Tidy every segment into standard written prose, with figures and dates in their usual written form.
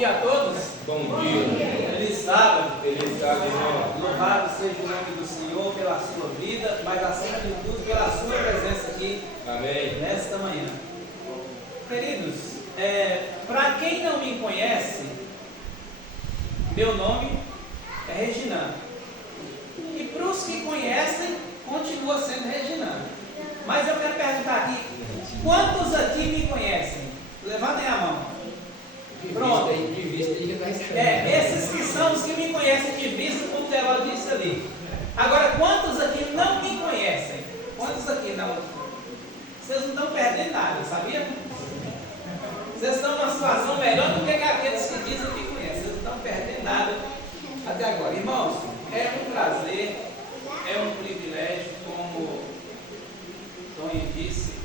dia a todos. Bom dia. Feliz sábado. Feliz sábado, irmão. Louvado seja o nome do Senhor pela sua vida, mas acima de tudo pela sua presença aqui Amém. nesta manhã. Queridos, para quem não me conhece, meu nome é Reginando. E para os que conhecem, continua sendo Reginando. Mas eu quero perguntar aqui, quantos aqui me conhecem? Levantem a mão. Pronto. De vista aí já está estranho. Esses que são os que me conhecem de vista, como o Teló disse ali. Agora, quantos aqui não me conhecem? Quantos aqui não? Vocês não estão perdendo nada, sabia? Vocês estão numa situação melhor do que aqueles que dizem que conhecem. Vocês não estão perdendo nada até agora. Irmãos, é um prazer, é um privilégio, como Tony disse.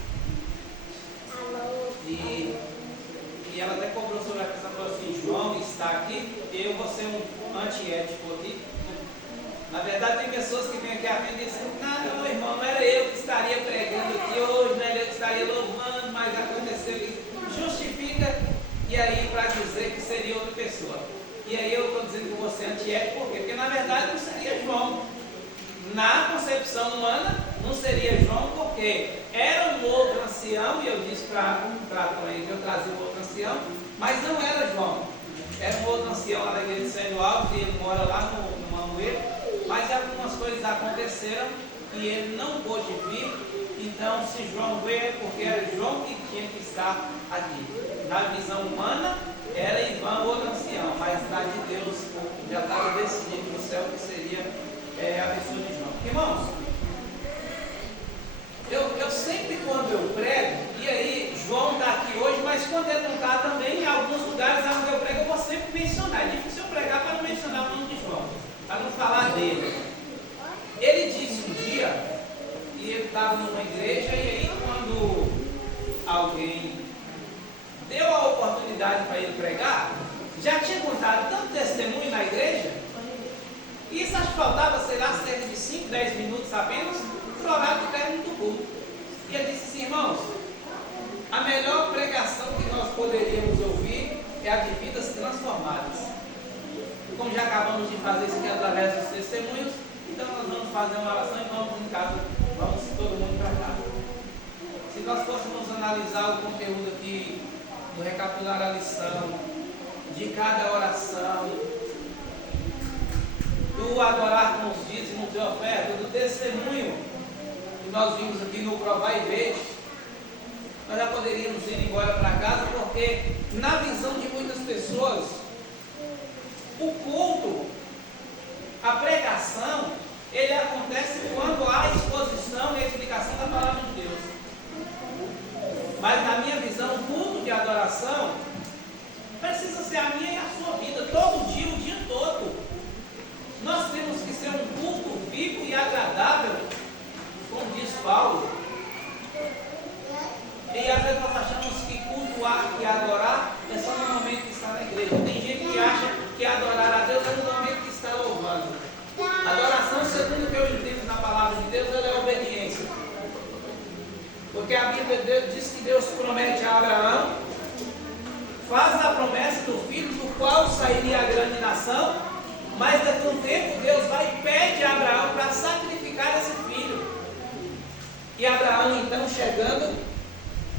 E ela até cobrou sobre a questão, falou assim, João está aqui, eu vou ser um antiético aqui. Na verdade, tem pessoas que vêm aqui à frente e dizem, não, irmão, não era eu que estaria pregando aqui hoje, não era eu que estaria louvando, mas aconteceu isso. Justifica, e aí para dizer que seria outra pessoa. E aí eu estou dizendo que você é antiético, por quê? Porque na verdade não seria João. Na concepção humana, não seria João, porque era um outro ancião, e eu disse para ele que eu trazia um outro ancião, mas não era João. Era um outro ancião lá da igreja de Sérgio Alves, e ele mora lá no Manuel, mas algumas coisas aconteceram e ele não pôde vir. Então, se João veio, é porque era João que tinha que estar aqui. Na visão humana, era Ivan, outro ancião, mas na de Deus já estava decidido no céu que seria a pessoa de João. Irmãos, eu sempre quando eu prego, e aí João está aqui hoje, mas quando ele não está também, em alguns lugares onde eu prego, eu vou sempre mencionar. É difícil eu pregar para não mencionar o nome de João, para não falar dele. Ele disse um dia, e ele estava numa igreja, e aí quando alguém deu a oportunidade para ele pregar, já tinha contado tanto testemunho na igreja, e isso acho que faltava, sei lá, cerca de 5, 10 minutos apenas, para o horário do término do culto. E ele disse assim, irmãos, a melhor pregação que nós poderíamos ouvir é a de vidas transformadas. Como já acabamos de fazer isso aqui através dos testemunhos, então nós vamos fazer uma oração e vamos em casa, vamos todo mundo para casa. Se nós fôssemos analisar o conteúdo aqui, do recapitular a lição, de cada oração, do adorar com os dízimos de oferta, do testemunho que nós vimos aqui no Provar e Ver, nós já poderíamos ir embora para casa, porque na visão de muitas pessoas, o culto, a pregação, ele acontece quando há a exposição e a explicação da palavra de Deus. Mas na minha visão, o culto de adoração precisa ser a minha e a sua vida, todo dia, o dia todo. Nós temos que ser um culto vivo e agradável, como diz Paulo. E às vezes nós achamos que cultuar e adorar é só no momento que está na igreja. Tem gente que acha que adorar a Deus é no momento que está louvando. Adoração, segundo o que eu entendo na palavra de Deus, ela é obediência. Porque a Bíblia diz que Deus promete a Abraão, faz a promessa do filho do qual sairia a grande nação. Mas daqui a um tempo Deus vai e pede a Abraão para sacrificar esse filho. E Abraão então chegando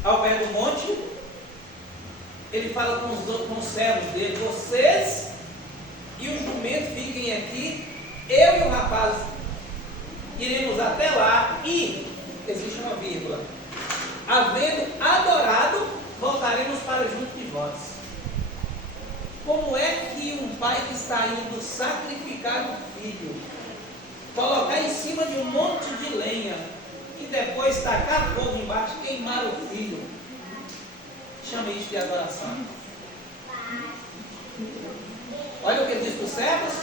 ao pé do monte, ele fala com os servos dele, vocês e o jumento fiquem aqui, eu e o rapaz iremos até lá e, existe uma vírgula, havendo adorado, voltaremos para junto de vós. Como é que um pai que está indo sacrificar um filho, colocar em cima de um monte de lenha e depois tacar fogo embaixo, queimar o filho, chama isso de adoração? Olha o que ele diz para os servos,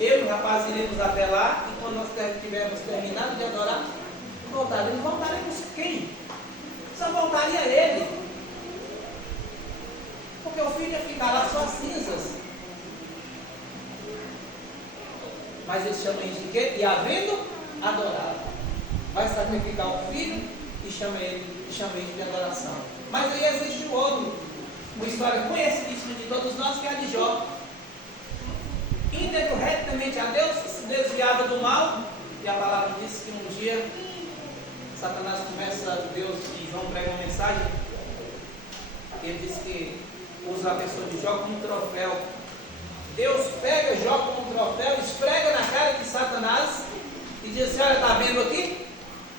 eu e o rapaz iremos até lá, e quando nós tivermos terminado de adorar, voltaremos quem? Só voltaria ele. Porque o filho ia ficar lá só cinzas. Mas eles chamam isso de quê? E havendo adorado. Vai sacrificar o filho e chama isso de adoração. Mas aí existe o outro uma história conhecidíssima de todos nós, que é a de Jó. Íntegro retamente a Deus, se desviava do mal, e a palavra diz que um dia Satanás começa, Deus e João prega uma mensagem, ele diz que usa a pessoa de Jó como um troféu. Deus pega Jó como um troféu, esfrega na cara de Satanás e diz assim: olha, está vendo aqui?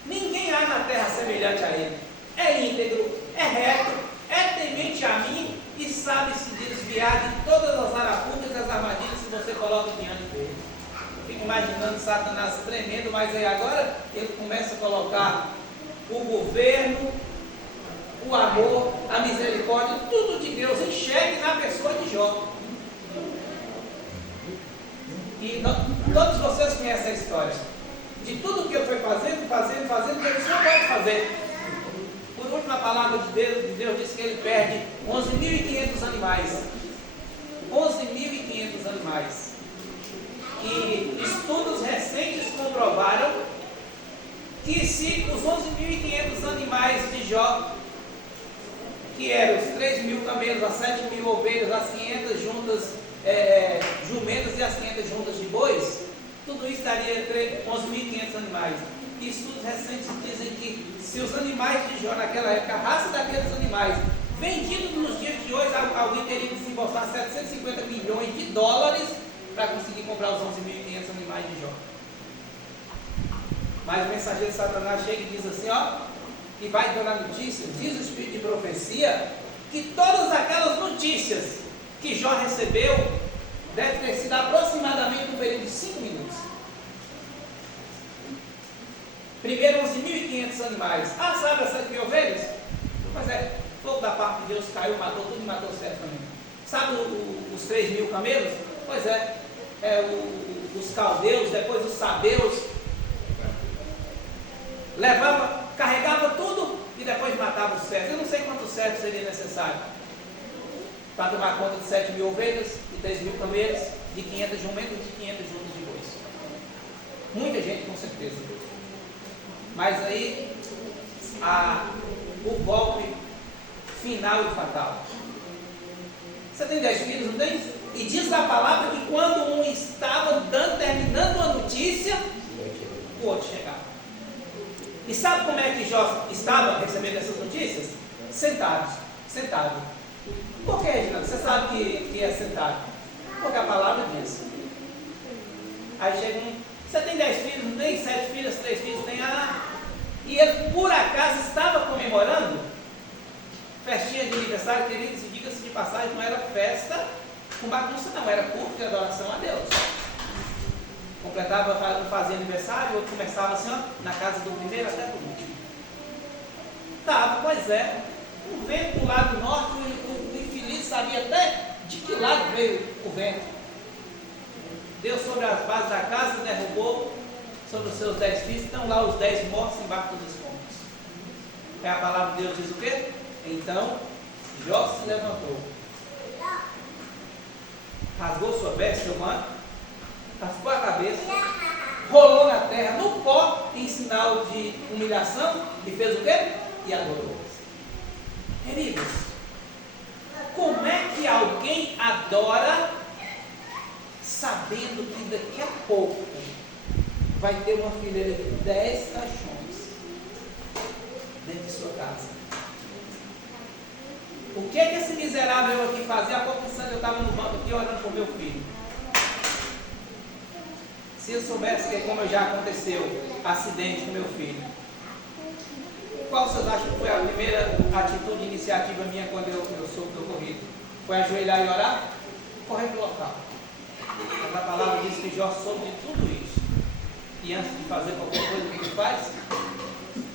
Ninguém há na terra semelhante a ele. É íntegro, é reto, é temente a mim e sabe se desviar de todas as arapucas e as armadilhas que você coloca diante dele. Eu fico imaginando Satanás tremendo, mas aí agora ele começa a colocar o governo, o amor, a misericórdia, tudo de Deus enxergue na pessoa de Jó. E todos vocês conhecem a história de tudo que ele foi fazendo, que ele não pode fazer. Por último, a palavra de Deus diz que ele perde 11.500 animais. 11.500 animais. E estudos recentes comprovaram que se os 11.500 animais de Jó, que eram os 3.000 camelos, as 7.000 ovelhas, as 500 juntas jumentas e as 500 juntas de bois, tudo isso daria 11.500 animais. E estudos recentes dizem que se os animais de Jó naquela época, a raça daqueles animais, vendidos nos dias de hoje, alguém teria que desembolsar 750 milhões de dólares para conseguir comprar os 11.500 animais de Jó. Mas o mensageiro de Satanás chega e diz assim, ó, e vai dar a notícia, diz o Espírito de profecia, que todas aquelas notícias que Jó recebeu deve ter sido aproximadamente um período de 5 minutos. Primeiro 11.500 animais. Ah, sabe as 7.000 ovelhas? Pois é, fogo da parte de Deus caiu, matou tudo e matou os 7 também. Sabe os 3.000 camelos? Pois é, os caldeus, depois os sabeus, carregava tudo e depois matava os servos. Eu não sei quantos servos seria necessário para tomar conta de 7.000 ovelhas, de 3.000 camelos, de 500 jumentos e de 500 juntas de bois. Muita gente, com certeza. Mas aí, o golpe final e fatal. Você tem 10 filhos, não tem? E diz a palavra que quando um estava terminando a notícia, o outro chegava. E sabe como é que Jó estava recebendo essas notícias? Sentado. Por que, Reginaldo? Você sabe que é sentado? Porque a palavra diz. Aí chega você tem 10 filhos, não tem? 7 filhas, 3 filhos, tem? E ele, por acaso, estava comemorando festinha de aniversário, queridos, e diga-se de passagem, não era festa com bagunça, não, era culto de adoração a Deus. Completava, fazia aniversário, outro começava assim, ó, na casa do primeiro até do último. Pois é, um vento do lado norte, o infeliz sabia até de que lado veio o vento. Deu sobre as bases da casa, derrubou sobre os seus 10 filhos, estão lá os 10 mortos embaixo dos escombros. A palavra de Deus diz o quê? Então, Jó se levantou, rasgou sua veste, seu manto, raspou a cabeça, rolou na terra, no pó, em sinal de humilhação, e fez o quê? E adorou. Queridos, como é que alguém adora sabendo que daqui a pouco vai ter uma fileira de 10 caixões dentro de sua casa? O que esse miserável aqui fazia? Há pouco eu estava no banco aqui orando por meu filho. Se eu soubesse que, como já aconteceu, acidente com meu filho, qual vocês acham que foi a primeira atitude, iniciativa minha quando eu soube do ocorrido? Foi ajoelhar e orar? Correr para o local. Mas a palavra diz que Jó soube de tudo isso. E antes de fazer qualquer coisa, o que ele faz?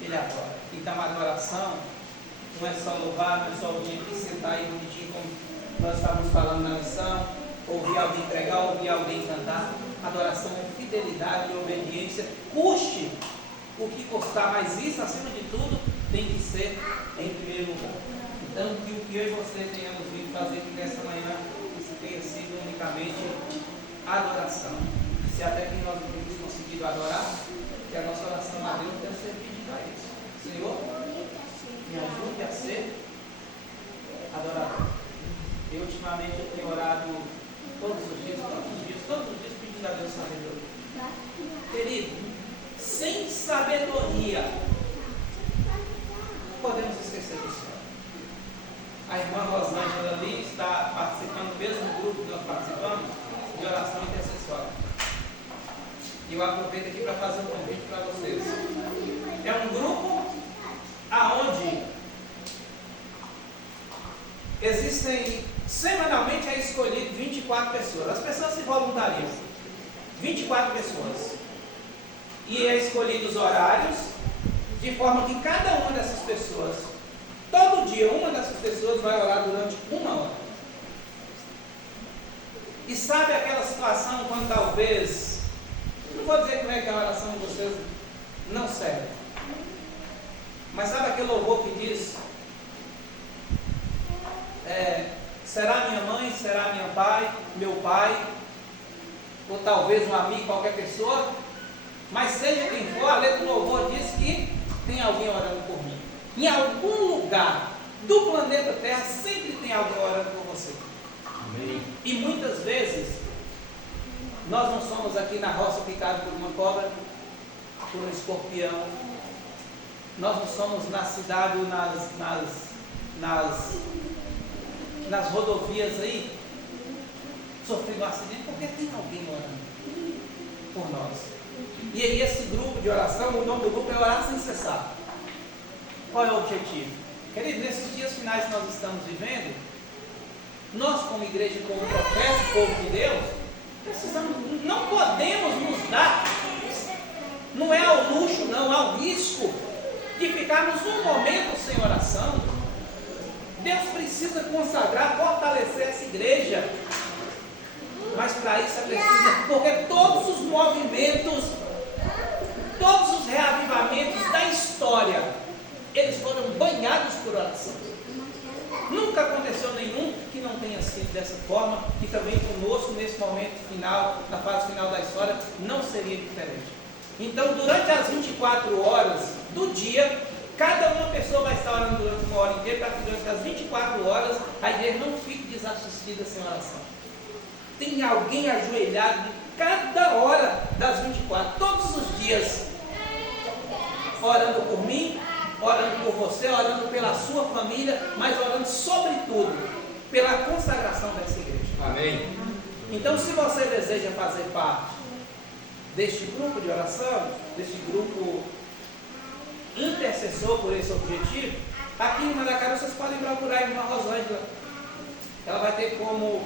Ele adora. Então a adoração não é só louvar, não é só vir aqui sentar aí bonitinho, como nós estávamos falando na lição, ouvir alguém pregar, ouvir alguém cantar. Adoração é fidelidade e obediência, custe o que custar, mas isso, acima de tudo, tem que ser em primeiro lugar. Então, que o que eu e você tenhamos vindo fazer aqui nessa manhã, isso tenha sido unicamente adoração. Se até que nós não temos conseguido adorar, que a nossa oração a Deus deve ser pedida a isso. Senhor, me ajude a ser adorador. eu aproveito aqui para fazer um convite para vocês. É um grupo aonde existem, semanalmente é escolhido 24 pessoas. As pessoas se voluntariam. 24 pessoas. E é escolhido os horários, de forma que cada uma dessas pessoas, todo dia, uma dessas pessoas vai orar durante 1 hora. E sabe aquela situação quando talvez, não vou dizer como é que a oração de vocês não serve, mas sabe aquele louvor que diz, será minha mãe, será meu pai, ou talvez um amigo, qualquer pessoa, mas seja quem for, a letra do louvor diz que tem alguém orando por mim. Em algum lugar do planeta Terra sempre tem alguém orando por você. Amém. E muitas vezes nós não somos aqui na roça picados por uma cobra, por um escorpião. Nós não somos na cidade ou nas rodovias aí sofrendo um acidente, porque tem alguém orando por nós. E aí esse grupo de oração, o nome do grupo é Orar Sem Cessar. Qual é o objetivo? Querido, nesses dias finais que nós estamos vivendo, nós como igreja, como profeta, povo de Deus, precisamos, não podemos nos dar, não é ao luxo não, ao risco de ficarmos um momento sem oração. Deus precisa consagrar, fortalecer essa igreja, mas para isso é preciso, porque todos os movimentos, todos os reavivamentos da história, eles foram banhados por oração. Nunca aconteceu nenhum que não tenha sido dessa forma, e também conosco nesse momento final, na fase final da história, não seria diferente. Então, durante as 24 horas do dia, cada uma pessoa vai estar orando durante 1 hora inteira, para que durante as 24 horas a igreja não fique desassistida sem oração. Tem alguém ajoelhado em cada hora das 24, todos os dias, orando por mim, orando por você, orando pela sua família, mas orando sobretudo pela consagração dessa igreja. Amém. Então, se você deseja fazer parte deste grupo de oração, deste grupo intercessor por esse objetivo, aqui em Mandacaru vocês podem procurar a irmã Rosângela. Ela vai ter como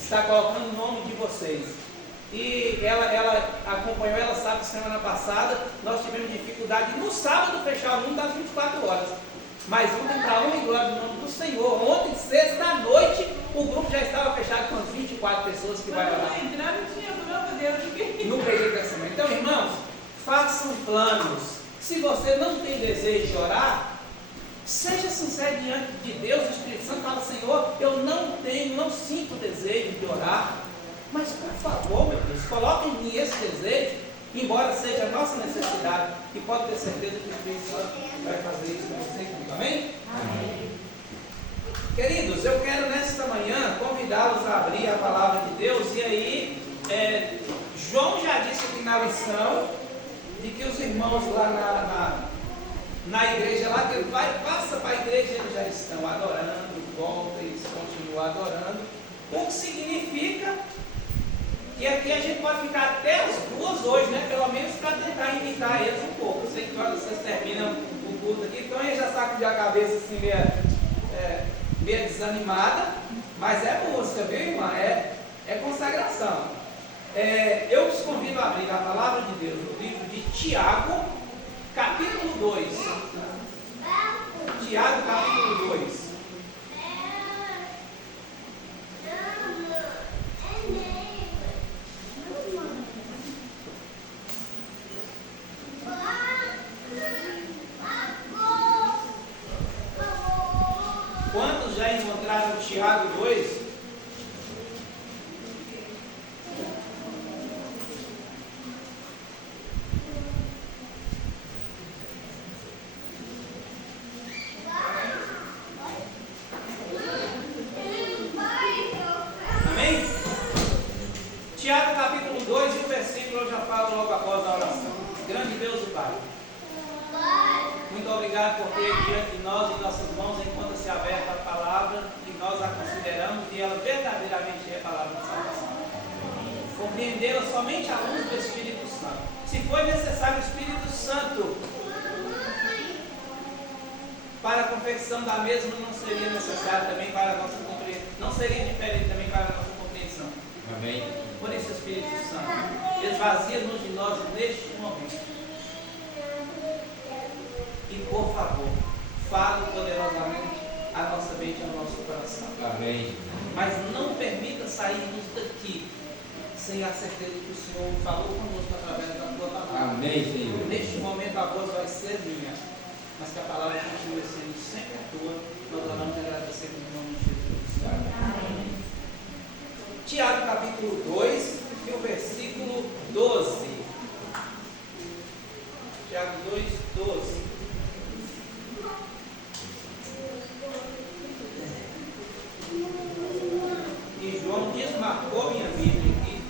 estar colocando o nome de vocês. E ela acompanhou, ela sabe que semana passada nós tivemos dificuldade no sábado fechar o número das 24 horas. Mas ontem, para honra e glória do nome do Senhor, ontem, sexta à noite, o grupo já estava fechado com as 24 pessoas que vai orar. No período da semana. Então, irmãos, façam planos. Se você não tem desejo de orar, seja sincero diante de Deus. O Espírito Santo fala: Senhor, eu não sinto desejo de orar, mas por favor, meu Deus, coloque em mim esse desejo, embora seja a nossa necessidade, e pode ter certeza que o Espírito Santo vai fazer isso com você comigo. Amém? Amém. Queridos, eu quero nesta manhã convidá-los a abrir a palavra de Deus. E aí, João já disse aqui na lição de que os irmãos lá na igreja lá, que ele passa para a igreja, eles já estão adorando, volta, eles continuam adorando, o que significa que aqui a gente pode ficar até as 2 hoje, né? Pelo menos para tentar imitar eles um pouco. Eu sei que quando vocês terminam o culto aqui, então eles já sacam de a cabeça assim meio desanimada, mas é música, viu, irmã? É consagração. Eu os convido a abrir a palavra de Deus no livro de Tiago, capítulo 2. Tiago, capítulo 2. Quantos já encontraram Tiago 2? Amém? Tiago capítulo 2 e o versículo eu já falo logo após a oração. Grande Deus e Pai, muito obrigado por ter diante de nós, em nossas mãos, enquanto se aberta a palavra, e nós a consideramos e ela verdadeiramente é a palavra de salvação. compreendê-la somente à luz do Espírito Santo. Se for necessário o Espírito Santo para a confecção da mesma, não seria necessário também para a nossa compreensão, não seria diferente também para a nossa compreensão. Amém. Por isso, Espírito Santo, esvazia-nos de nós neste momento. E por favor, fale poderosamente a nossa mente e ao nosso coração. Amém. Mas não permita sairmos daqui sem a certeza que o Senhor falou conosco através da tua palavra. Amém, Senhor. Neste momento a voz vai ser minha, mas que a palavra continue sendo sempre a tua. Nós vamos agradecer em nome de Jesus. Amém. Tiago capítulo 2 e o versículo 12. Tiago 2, 12. E João desmarcou minha Bíblia aqui.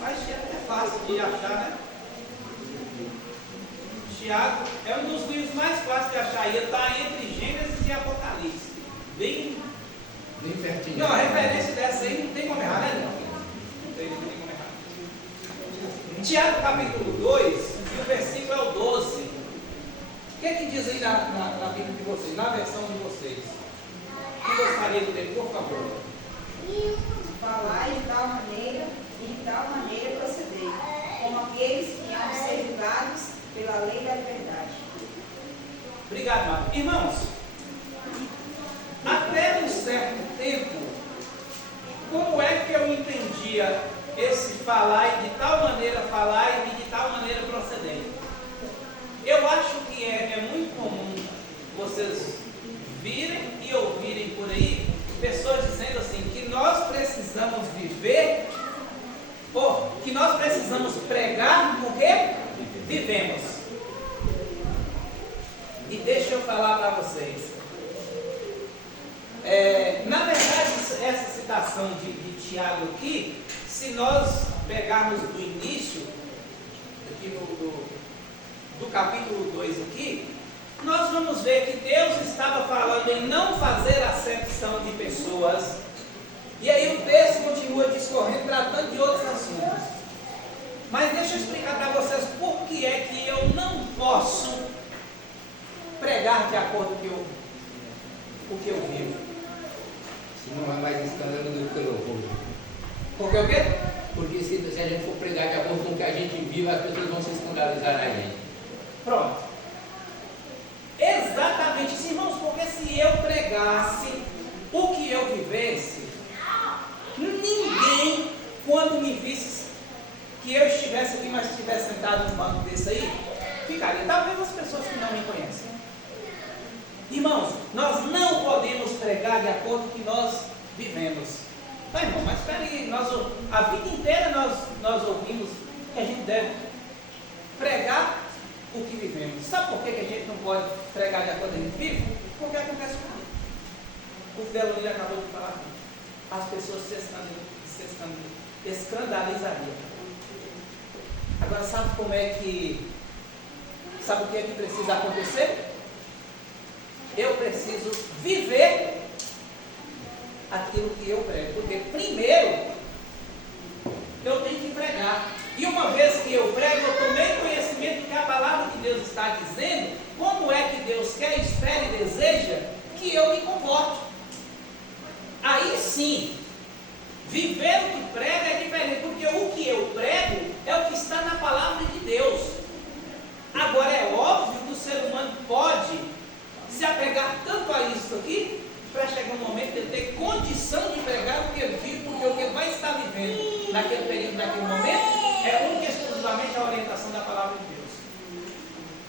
Mas é fácil de achar, né? Tiago é um dos livros mais fáceis de achar. Ele está entre Gênesis e Apocalipse. Bem pertinho. Não, a referência dessa aí não tem como errar, né? Não tem como errar. Tiago capítulo 2, e o versículo é o 12. O que é que diz aí na Bíblia de vocês, na versão de vocês? Que gostaria de ler, por favor? Falai de tal maneira e de tal maneira procedei, como aqueles que hão de ser julgados pela lei da liberdade. Obrigado, Marcos. Irmãos, até um certo tempo, como é que eu entendia esse falar e de tal maneira falar e de tal maneira proceder? Eu acho que é muito comum vocês virem e ouvirem por aí pessoas dizendo assim, que nós precisamos viver, ou que nós precisamos pregar porque vivemos. E deixa eu falar para vocês. Na verdade, essa citação de Tiago aqui, se nós pegarmos do início, aqui do capítulo 2 aqui, nós vamos ver que Deus estava falando em não fazer acepção de pessoas. E aí o texto continua discorrendo, tratando de outros assuntos. Mas deixa eu explicar para vocês por que é que eu não posso pregar de acordo com o que eu vivo. Senão é mais escândalo do que louvor. Porque o quê? Porque se a gente for pregar de acordo com o que a gente vive, as pessoas vão se escandalizar na gente. Pronto. Exatamente isso, irmãos, porque se eu pregasse o que eu vivesse, ninguém, quando me visse que eu estivesse aqui, mas estivesse sentado num banco desse aí, ficaria. Talvez as pessoas que não me conhecem. Irmãos, nós não podemos pregar de acordo com o que nós vivemos. Tá, irmão, mas espera aí, a vida inteira nós ouvimos que a gente deve pregar o que vivemos. Sabe por que a gente não pode pregar de acordo com o que a gente vive? Porque acontece com o Delonir acabou de falar aqui. As pessoas se escandalizariam. Agora sabe o que é que precisa acontecer? Eu preciso viver aquilo que eu prego. Porque primeiro eu tenho que pregar. E uma vez que eu prego, eu tomei conhecimento do que a palavra de Deus está dizendo, como é que Deus quer, espera e deseja que eu me comporte. Aí sim, viver o que prega é diferente, porque o que eu prego é o que está na palavra de Deus. Agora é óbvio que o ser humano pode se apegar tanto a isso aqui, para chegar um momento de ele ter condição de pregar o que ele vive, porque o que ele vai estar vivendo naquele período, naquele momento, é única e exclusivamente a orientação da palavra de Deus.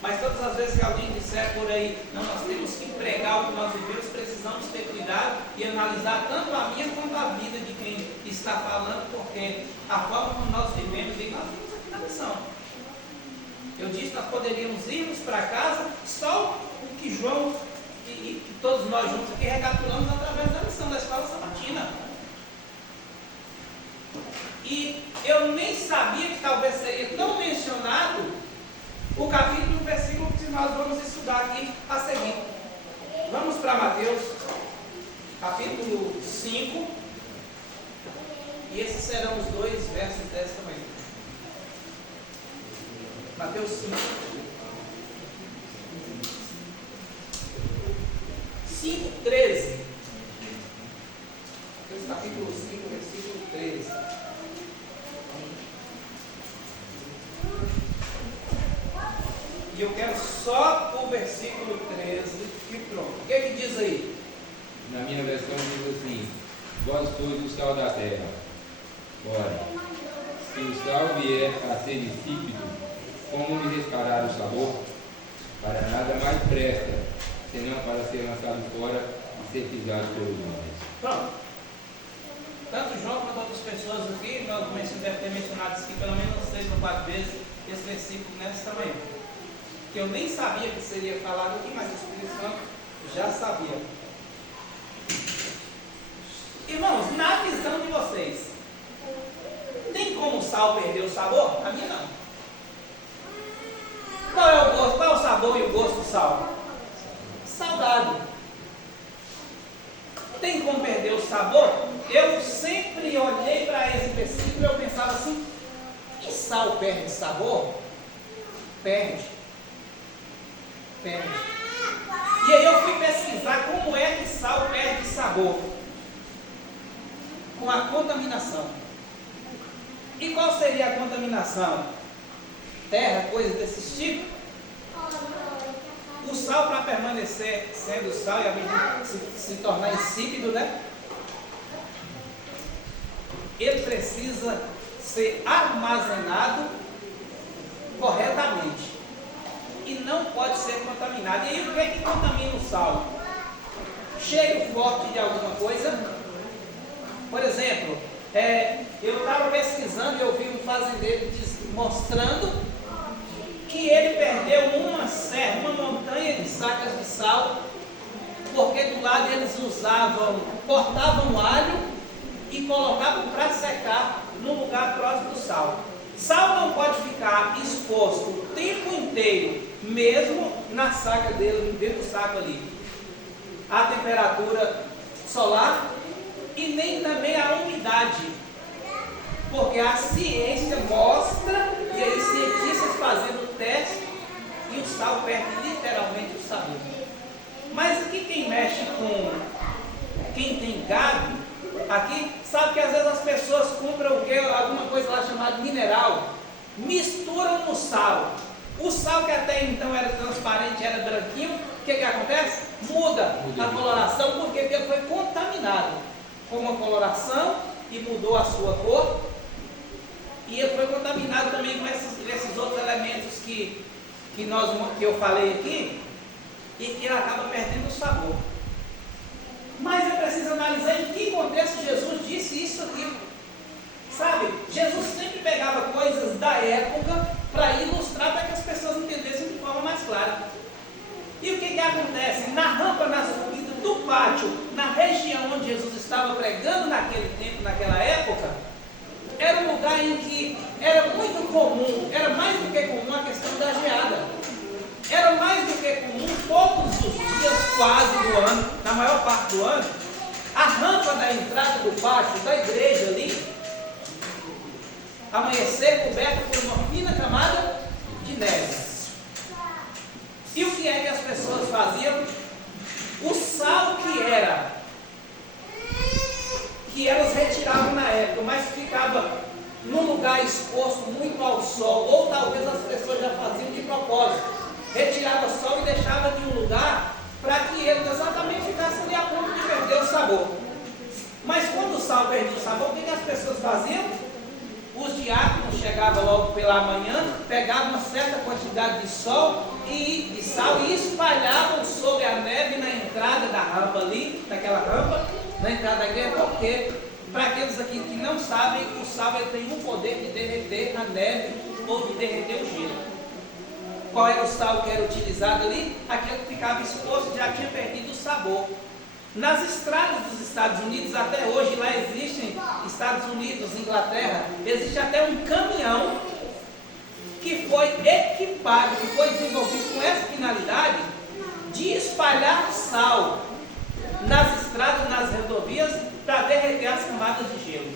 Mas todas as vezes que alguém disser por aí, não, nós temos que pregar o que nós vivemos, precisamos ter cuidado e analisar tanto a minha quanto a vida de quem está falando, porque a forma como nós vivemos, e nós vimos aqui na missão. Eu disse que nós poderíamos irmos para casa, só o que João e todos nós juntos aqui recapitulamos através da missão da escola sabatina. E eu nem sabia que talvez seria tão mencionado o capítulo e o versículo que nós vamos estudar aqui a seguir. Vamos para Mateus, capítulo 5, E esses serão os dois versos desta manhã. Mateus 5. 5:13. Mateus capítulo 5, versículo 13. E eu quero só o versículo 13 e pronto. O que diz aí? Na minha versão diz assim: vós sois o sal da terra. Ora, se o sal vier a ser insípido, como lhe restará o sabor? Para nada mais presta, senão para ser lançado fora e ser pisado pelos homens. Pronto. Tanto João quanto outras pessoas aqui, nós deve ter mencionado isso aqui pelo menos 3 ou 4 vezes, esse versículo nessa manhã. Que eu nem sabia que seria falado aqui, mas o Espírito Santo já sabia. Irmãos, na visão de vocês, tem como o sal perder o sabor? A minha não. Qual é o gosto? Qual é o sabor e o gosto do sal? Salgado. Tem como perder o sabor? Eu sempre olhei para esse versículo e eu pensava assim: e sal perde sabor? Perde. Perde. E aí eu fui pesquisar como é que sal perde sabor. Com a contaminação. E qual seria a contaminação? Terra, coisas desse tipo. O sal, para permanecer sendo sal e a vez de se tornar insípido, né? Ele precisa ser armazenado corretamente. E não pode ser contaminado. E aí o que é que contamina o sal? Cheiro forte de alguma coisa. Por exemplo, eu estava pesquisando e eu vi um fazendeiro mostrando que ele perdeu uma montanha de sacas de sal, porque do lado eles cortavam alho e colocavam para secar no lugar próximo do sal. Sal não pode ficar exposto o tempo inteiro, mesmo na saca dele, dentro do saco ali, a temperatura solar e nem também a umidade, porque a ciência mostra, e aí cientistas fazendo teste, e o sal perde literalmente o sabor. Mas aqui quem mexe com quem tem gado, aqui sabe que às vezes as pessoas compram o quê? Alguma coisa lá chamada mineral, misturam no sal. O sal que até então era transparente, era branquinho, o que acontece? Muda a coloração, porque ele foi contaminado com uma coloração e mudou a sua cor. E ele foi contaminado também com esses outros elementos que eu falei aqui, e que ele acaba perdendo o sabor. Mas é preciso analisar em que contexto Jesus disse isso aqui. Sabe, Jesus sempre pegava coisas da época para ilustrar, para que as pessoas entendessem de forma mais clara. E o que acontece? Na rampa, na subida do pátio, na região onde Jesus estava pregando naquele tempo, naquela época, era um lugar em que era muito comum, era mais do que comum a questão da geada. Era mais do que comum todos os dias quase do ano, na maior parte do ano, a rampa da entrada do pátio da igreja ali, amanhecer coberta por uma fina camada de neve. E o que é que as pessoas faziam? O sal que elas retiravam na época, mas ficava num lugar exposto muito ao sol, ou talvez as pessoas já faziam de propósito, retirava o sol e deixava em um lugar para que ele exatamente ficasse ali a ponto de perder o sabor. Mas quando o sal perdia o sabor, o que as pessoas faziam? Os diáconos chegavam logo pela manhã, pegavam uma certa quantidade de sal e espalhavam sobre a neve na entrada da rampa ali, daquela rampa, na entrada da igreja, porque, para aqueles aqui que não sabem, o sal ele tem o poder de derreter a neve ou de derreter o gelo. Qual era o sal que era utilizado ali? Aquele que ficava exposto já tinha perdido o sabor. Nas estradas dos Estados Unidos, até hoje, lá existem, Estados Unidos, Inglaterra, existe até um caminhão que foi equipado, que foi desenvolvido com essa finalidade de espalhar sal nas estradas, nas rodovias, para derreter as camadas de gelo.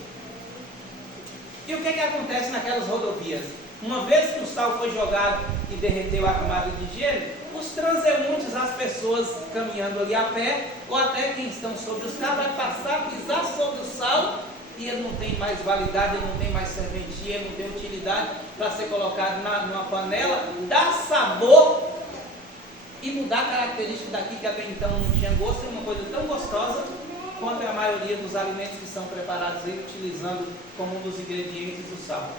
E o que acontece naquelas rodovias? Uma vez que o sal foi jogado e derreteu a camada de gelo, os transeuntes, as pessoas caminhando ali a pé, ou até quem estão sobre os carros, vai passar, pisar sobre o sal, e ele não tem mais validade, ele não tem mais serventia, ele não tem utilidade para ser colocado numa panela, dar sabor e mudar a característica daqui, que até então não tinha gosto, é uma coisa tão gostosa quanto é a maioria dos alimentos que são preparados aí, utilizando como um dos ingredientes o sal.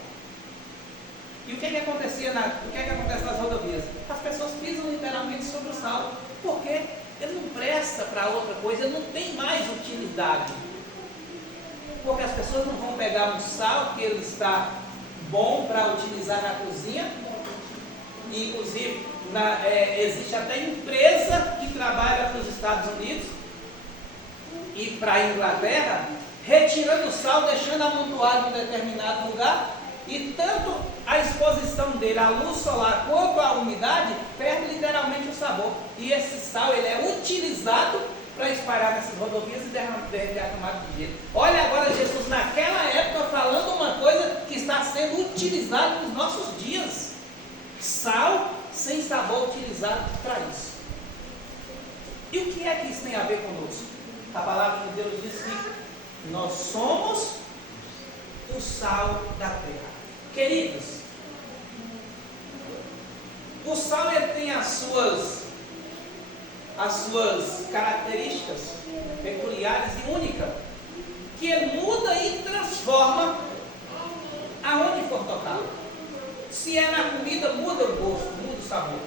E o que acontece nas rodovias? As pessoas pisam literalmente sobre o sal, porque ele não presta para outra coisa, ele não tem mais utilidade. Porque as pessoas não vão pegar um sal que ele está bom para utilizar na cozinha. E, inclusive, existe até empresa que trabalha para os Estados Unidos e para a Inglaterra, retirando o sal, deixando amontoado em determinado lugar, e tanto a exposição dele à luz solar quanto à umidade perde literalmente o sabor. E esse sal ele é utilizado para espalhar nessas rodovias e derreter a camada de gelo. Olha agora Jesus naquela época falando uma coisa que está sendo utilizada nos nossos dias. Sal sem sabor utilizado para isso. E o que é que isso tem a ver conosco? A palavra de Deus diz que nós somos o sal da terra. Queridos, o sal ele tem as suas características peculiares e únicas, que ele muda e transforma aonde for tocado. Se é na comida, muda o gosto, muda o sabor.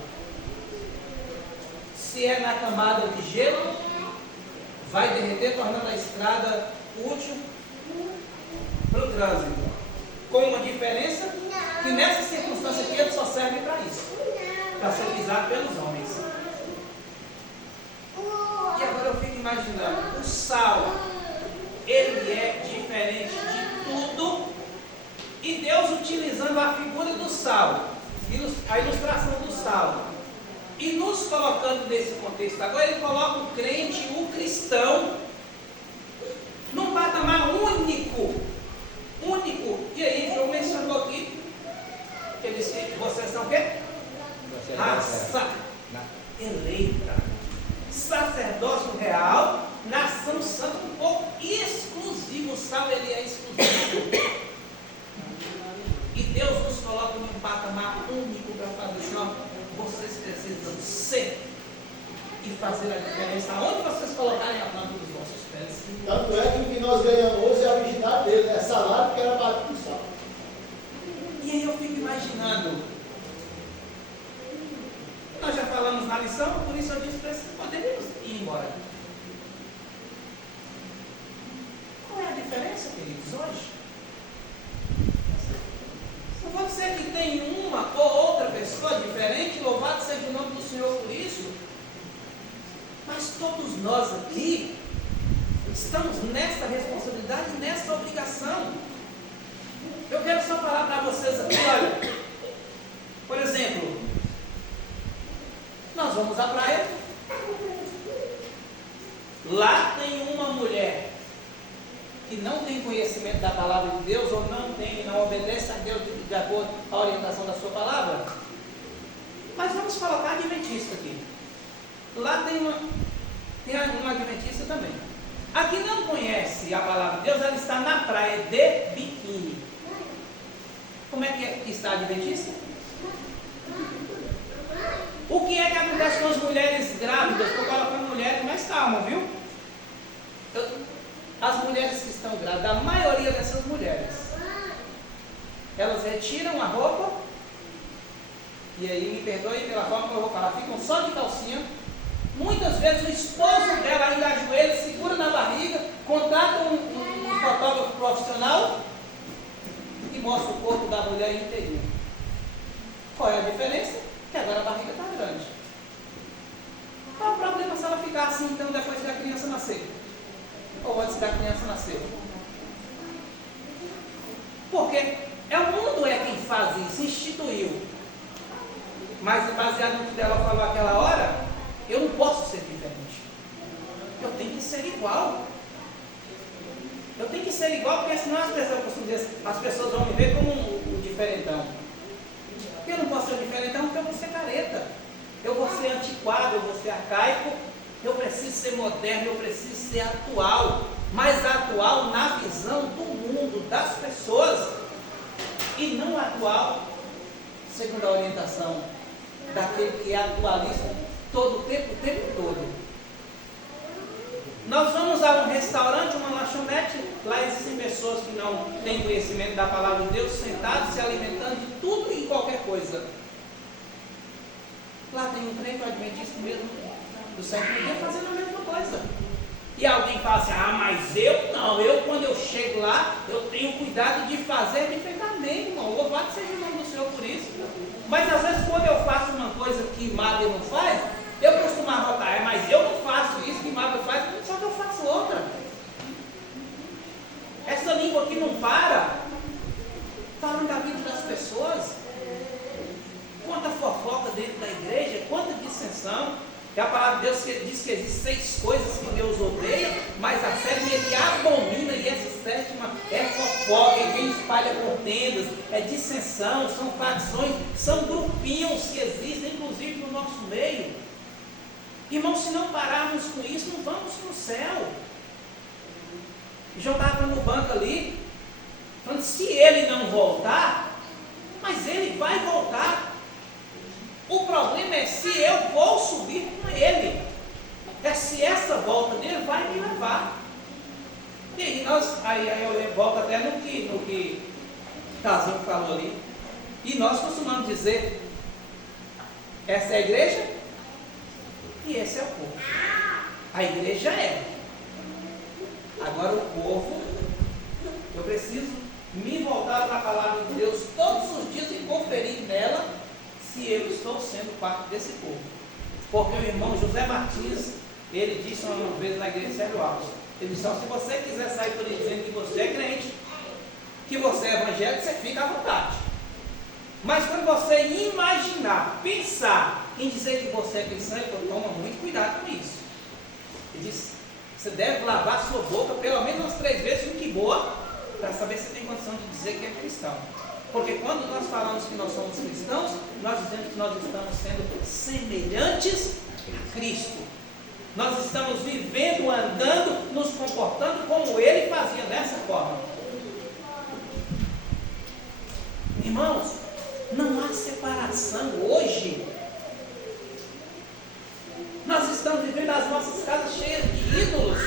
Se é na camada de gelo, vai derreter, tornando a estrada útil para o trânsito. Com uma diferença que nessa circunstância aqui ele só serve para isso, para ser pisado pelos homens. E agora eu fico imaginando, o sal, ele é diferente de tudo, e Deus utilizando a figura do sal, a ilustração do sal, e nos colocando nesse contexto agora, ele coloca o crente, o cristão, num patamar único. E aí João mencionou aqui, que ele disse que vocês são o quê? Raça eleita, sacerdócio real, nação santa, um povo exclusivo. O sal ele é exclusivo. E Deus nos coloca num patamar único para fazer assim, ó, vocês precisam ser e fazer a diferença aonde vocês colocarem a planta dos vossos pés. Tanto é que o que nós ganhamos hoje é a original dele, é salário que era batido com sal. E aí eu fico imaginando, nós já falamos na lição, por isso eu disse para vocês, poderíamos ir embora. Qual é a diferença, queridos, hoje? Não pode ser que tem uma ou outra pessoa diferente, louvado seja o nome do Senhor por isso, mas todos nós aqui estamos nessa responsabilidade, nessa obrigação. Eu quero só falar para vocês aqui, olha, por exemplo, nós vamos à praia, lá tem uma mulher que não tem conhecimento da palavra de Deus, ou não obedece a Deus de acordo com a orientação da sua palavra, mas vamos colocar a adventista aqui. Lá tem uma adventista também. Aqui não conhece a palavra de Deus, ela está na praia de biquíni. Como é que está a adventista? O que é que acontece com as mulheres grávidas? Estou colocando mulheres, mas calma, viu? As mulheres que estão grávidas, a maioria dessas mulheres, elas retiram a roupa, e aí me perdoem pela forma que eu vou falar, ficam só de calcinha. Muitas vezes o esposo dela ainda ajoelha, segura na barriga, contrata um fotógrafo profissional e mostra o corpo da mulher inteirinho. Qual é a diferença? Que agora a barriga está grande. Qual é o problema se ela ficar assim então depois que a criança nascer? Ou antes da criança nascer? Porque o mundo é quem faz isso, instituiu. Mas baseado no que ela falou aquela hora, eu não posso ser diferente. Eu tenho que ser igual. Eu tenho que ser igual, porque senão as pessoas dizer, as pessoas vão me ver como um diferentão. Eu não posso ser um diferentão porque eu vou ser careta. Eu vou ser antiquado, eu vou ser arcaico. Eu preciso ser moderno, eu preciso ser atual. Mas atual na visão do mundo, das pessoas. E não atual segundo a orientação daquele que é atualista todo o tempo todo. Nós vamos a um restaurante, uma lanchonete, lá existem pessoas que não têm conhecimento da palavra de Deus, sentados, se alimentando de tudo e qualquer coisa. Lá tem um crente adventista mesmo, do sétimo dia, fazendo a mesma coisa. E alguém fala assim, mas eu não, quando eu chego lá, eu tenho cuidado de fazer diferentamente, irmão. Louvado seja o nome do Senhor por isso. Mas às vezes quando eu faço uma coisa que Mário não faz, eu costumo arrotar, mas eu não faço isso que Mário faz, só que eu faço outra. Essa língua aqui não para, falando da vida das pessoas. Quanta fofoca dentro da igreja, quanta dissensão. Que a palavra de Deus diz que existem 6 coisas que Deus odeia, mas a 7ª ele abomina, e essa 7ª é fofoca, é quem espalha contendas, é dissensão, são facções, são grupinhos que existem, inclusive no nosso meio. Irmãos, se não pararmos com isso, não vamos para o céu. João estava no banco ali, falando, se ele não voltar, mas ele vai voltar. O problema é se eu vou subir com ele. É se essa volta dele vai me levar. E aí eu volto até no que Casinho falou ali. E nós costumamos dizer, essa é a igreja e esse é o povo. A igreja é. Agora o povo, eu preciso me voltar para a palavra de Deus todos os dias e conferir nela se eu estou sendo parte desse povo. Porque o irmão José Martins, ele disse uma vez na igreja de Sérgio Alves, ele disse, se você quiser sair por aí dizendo que você é crente, que você é evangélico, você fica à vontade. Mas quando você imaginar, pensar em dizer que você é cristão, ele falou, toma muito cuidado com isso. Ele disse, você deve lavar sua boca pelo menos umas 3 vezes, muito boa, para saber se tem condição de dizer que é cristão. Porque quando nós falamos que nós somos cristãos, nós dizemos que nós estamos sendo semelhantes a Cristo. Nós estamos vivendo, andando, nos comportando como Ele fazia, dessa forma. Irmãos, não há separação hoje. Nós estamos vivendo as nossas casas cheias de ídolos.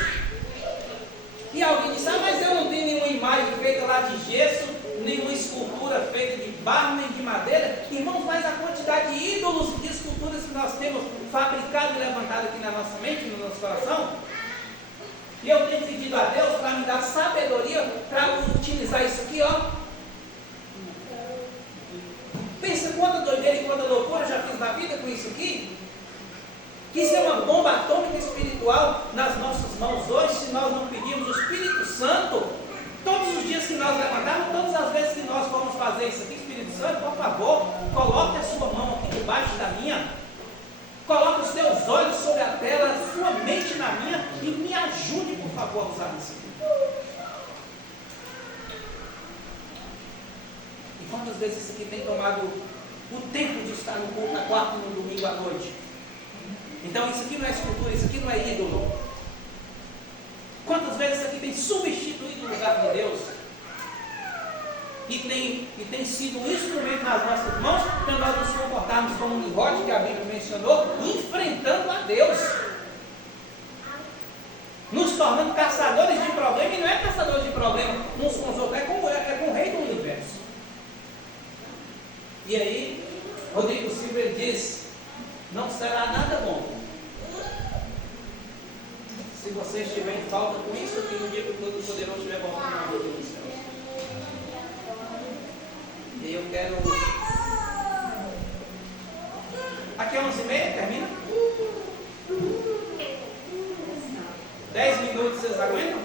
E alguém diz, mas eu não tenho nenhuma imagem feita lá de gesso, nenhuma escultura feita de barro nem de madeira. Irmãos, mas a quantidade de ídolos e de esculturas que nós temos fabricado e levantado aqui na nossa mente, no nosso coração. E eu tenho pedido a Deus para me dar sabedoria para utilizar isso aqui, ó. Pensa quanta doideira e quanta loucura eu já fiz na vida com isso aqui. Que isso é uma bomba atômica espiritual nas nossas mãos hoje, se nós não pedirmos o Espírito Santo, todos os dias que nós levantarmos, todas as vezes que nós formos fazer isso aqui, Espírito Santo, por favor, coloque a sua mão aqui debaixo da minha, coloque os teus olhos sobre a tela, a sua mente na minha, e me ajude, por favor, a usar isso aqui. E quantas vezes isso aqui tem tomado o tempo de estar no culto na quarta e no domingo à noite? Então isso aqui não é escultura, isso aqui não é ídolo. Quantas vezes isso aqui tem substituído o lugar de Deus? E tem sido um instrumento nas nossas mãos para nós nos comportarmos como um Nimrod, que a Bíblia mencionou, enfrentando a Deus. Nos tornando caçadores de problema, e não é caçador de problema uns com os outros, é com o Rei do Universo. E aí, Rodrigo Silva diz, não será nada bom se você estiver em falta com isso aqui no dia que o Todo-Poderoso estiver voltando na vida dos céus. E eu quero... Aqui é 11h30, termina? 10 minutos, vocês aguentam?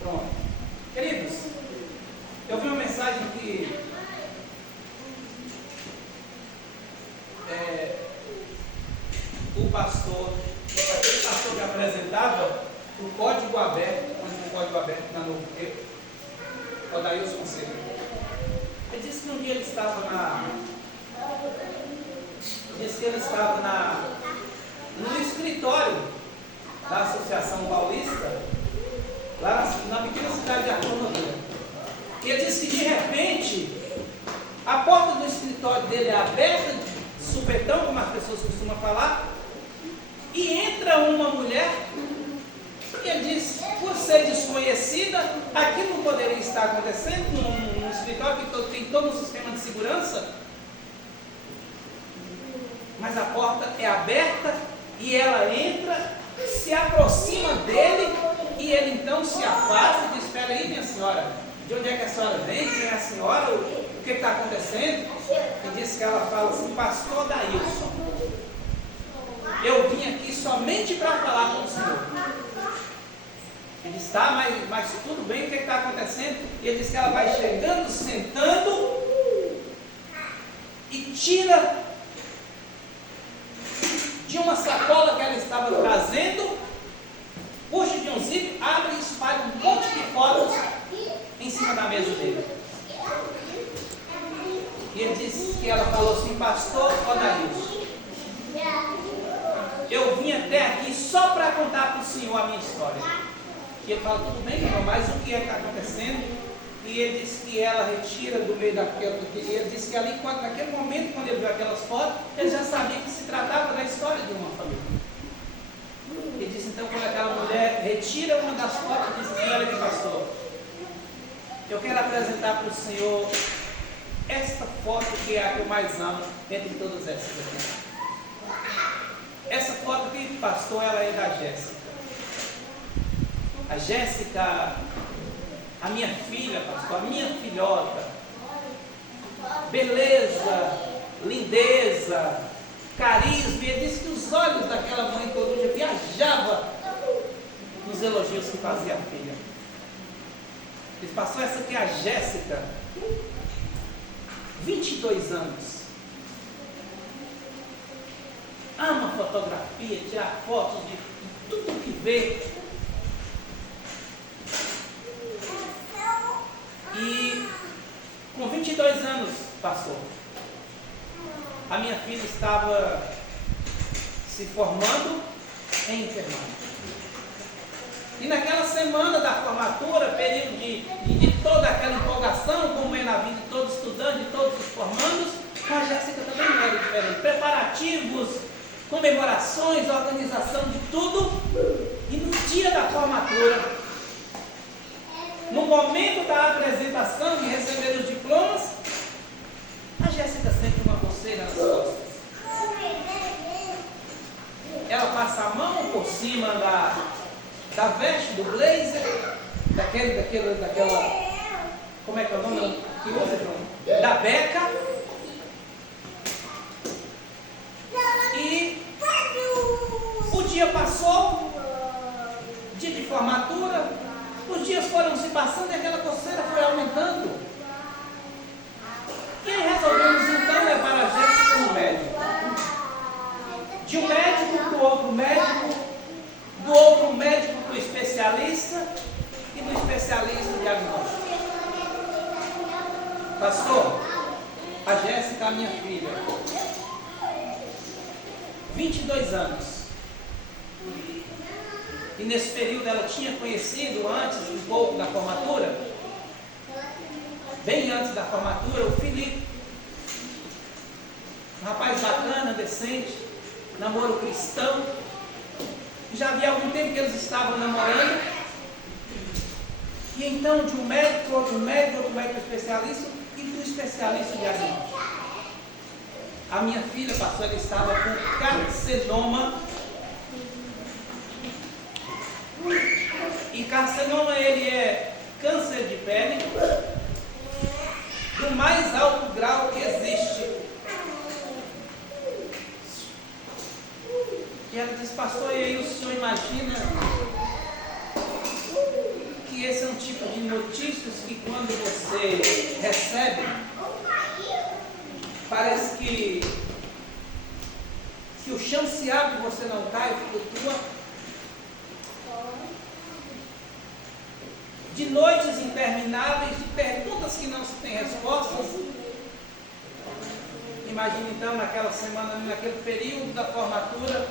Pronto. Queridos, eu vi uma mensagem que o pastor, aquele pastor que apresentava o Código Aberto, onde o Código Aberto na Novo Tempo, Odailson Fonseca. Ele disse que um dia ele estava no escritório da Associação Paulista, lá na pequena cidade de Arconovia. E ele disse que de repente a porta do escritório dele é aberta, de supetão, como as pessoas costumam falar, e entra uma mulher. E ele disse, por ser desconhecida, aquilo não poderia estar acontecendo num escritório que tem todo um sistema de segurança. Mas a porta é aberta e ela entra, se aproxima dele e ele então se afasta e diz, espera aí, minha senhora, de onde é que a senhora vem? Quem é a senhora? O que está acontecendo? E diz que ela fala assim, pastor Odailson, eu vim aqui somente para falar com o senhor. Ele disse, tá, mas tudo bem, o que está acontecendo? E ele disse que ela vai chegando, sentando e tira de uma sacola que ela estava trazendo, puxa de um zíper, abre e espalha um monte de fotos em cima da mesa dele. E ele disse que ela falou assim, pastor Odailson, eu vim até aqui só para contar para o senhor a minha história. E ele fala, tudo bem, irmão, mas o que é que está acontecendo? E ele disse que ela retira do meio daquela. Ele disse que ali, naquele momento, quando ele viu aquelas fotos, ele já sabia que se tratava da história de uma família. Ele disse então, quando aquela mulher retira uma das fotos, ele disse, olha aqui, pastor, eu quero apresentar para o senhor esta foto que é a que eu mais amo, dentre todas essas aqui. Essa foto aqui, pastor, ela é da Jéssica. A Jéssica, a minha filha, pastor, a minha filhota, beleza, lindeza, carisma. E ele disse que os olhos daquela mãe todo dia viajavam nos elogios que fazia a filha. Ele disse, pastor, essa aqui é a Jéssica, 22 anos. Ama fotografia, tirar fotos de tudo que vê. E com 22 anos, pastor, a minha filha estava se formando em enfermagem. E naquela semana da formatura, período de toda aquela empolgação, como é na vida de todo estudante, de todos os formandos, com a Jéssica também não era diferente. Preparativos, comemorações, organização de tudo. E no dia da formatura, no momento da apresentação de receber os diplomas, a Jéssica sente uma coceira nas costas. Ela passa a mão por cima da veste, do blazer, daquela, como é que é o nome que usa, João? Da beca. E o dia passou, dia de formatura. Os dias foram se passando e aquela coceira foi aumentando. E aí resolvemos então levar a Jéssica no médico. De um médico para o outro médico, do outro médico para o especialista e do especialista o diagnóstico. Pastor, a Jéssica, a minha filha, 22 anos. E nesse período ela tinha conhecido antes um pouco da formatura, bem antes da formatura, o Felipe. Um rapaz bacana, decente, namoro cristão. Já havia algum tempo que eles estavam namorando. E então de um médico, outro médico especialista e do especialista de agnóstico. A minha filha, pastor, ela estava com carcinoma. E carcinoma, ele é câncer de pele do mais alto grau que existe. E ela diz, pastor, e aí o senhor imagina que esse é um tipo de notícias que quando você recebe, parece que o chão se abre e você não cai, flutua. de noites intermináveis, de perguntas que não se tem respostas. Imagine então naquela semana, naquele período da formatura,